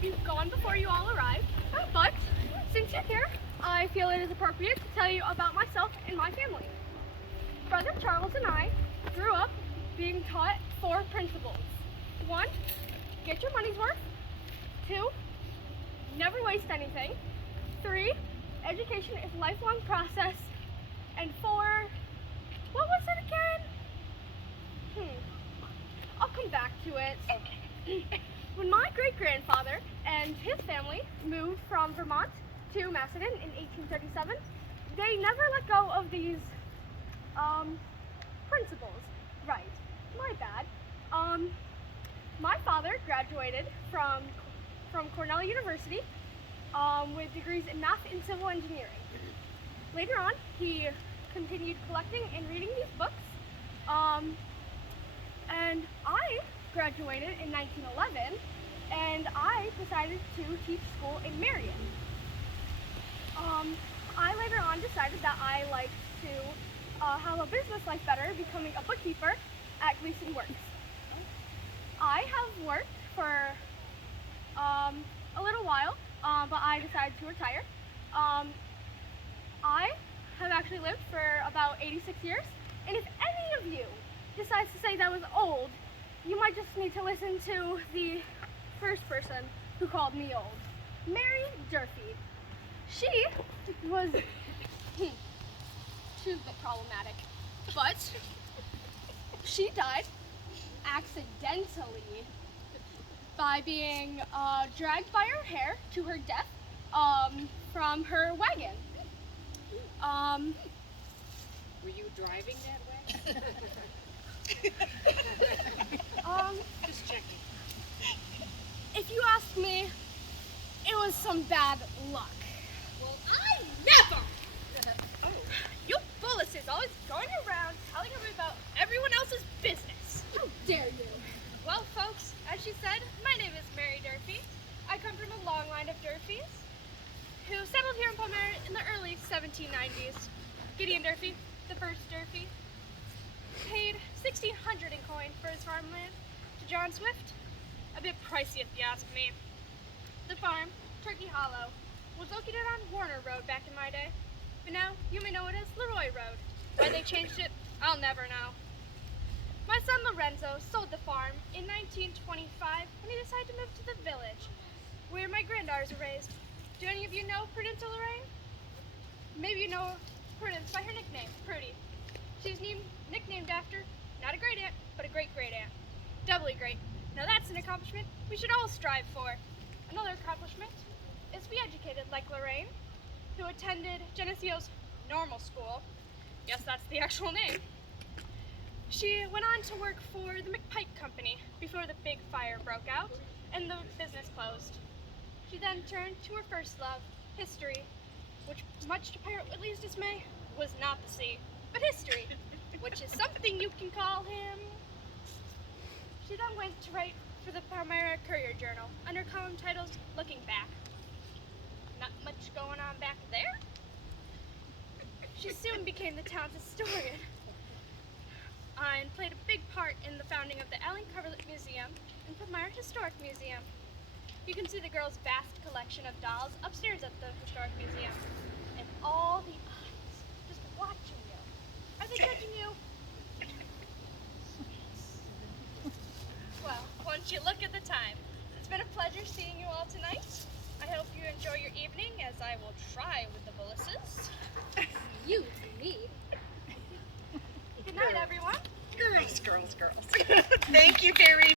had gone before you all arrived, but since you're here, I feel it is appropriate to tell you about myself and my family. Brother Charles and I grew up being taught 4 principles. 1, get your money's worth. 2, never waste anything. 3, education is a lifelong process. And 4, what was it again? I'll come back to it. Okay. When my great-grandfather and his family moved from Vermont to Macedon in 1837, they never let go of these principles. Right, my bad. My father graduated from Cornell University with degrees in math and civil engineering. Later on, he continued collecting and reading these books, and I graduated in 1911, and I decided to teach school in Marion. I later on decided that I liked to have a business life better, becoming a bookkeeper at Gleason Works. I have worked for a little while, but I decided to retire. I have actually lived for about 86 years, and if any of you decides to say that was old, you might just need to listen to the first person who called me old, Mary Durfee. She was a bit problematic, but she died accidentally by being dragged by her hair to her death from her wagon. Were you driving that way? Just checking. If you ask me, it was some bad luck. Well, I never! Oh. You Bullises always going around telling everyone about everyone else's business. How dare you? Well, folks, as she said, my name is Mary Durfee. I come from a long line of Durfees who settled here in Palmyra in the early 1790s. Gideon Durfee, the first Durfee, paid $1,600 in coin for his farmland to John Swift. A bit pricey if you ask me. The farm, Turkey Hollow, was located on Warner Road back in my day, but now you may know it as Leroy Road. Why they changed it, I'll never know. My son Lorenzo sold the farm in 1925 when he decided to move to the village, where my granddaughters are raised. Do any of you know Prudence Lorraine? Maybe you know Prudence by her nickname, Prudy. She's nicknamed after, not a great aunt, but a great-great aunt. Doubly great. Now that's an accomplishment we should all strive for. Another accomplishment is to be educated like Lorraine, who attended Geneseo's normal school. Yes, that's the actual name. She went on to work for the McPike Company before the big fire broke out and the business closed. She then turned to her first love, history, which, much to Pirate Whitley's dismay, was not the sea, but history, which is something you can call him. She then went to write for the Palmyra Courier-Journal under column titles Looking Back. Not much going on back there. She soon became the town's historian and played a big part in the founding of the Allen Coverlet Museum and Palmyra Historic Museum. You can see the girls' vast collection of dolls upstairs at the Historic Museum. And all the eyes just watching you. Are they judging you? Well, once you look at the time, it's been a pleasure seeing you all tonight. I hope you enjoy your evening, as I will try with the Bullises. You to me. Good night, everyone. Girls. Thank you very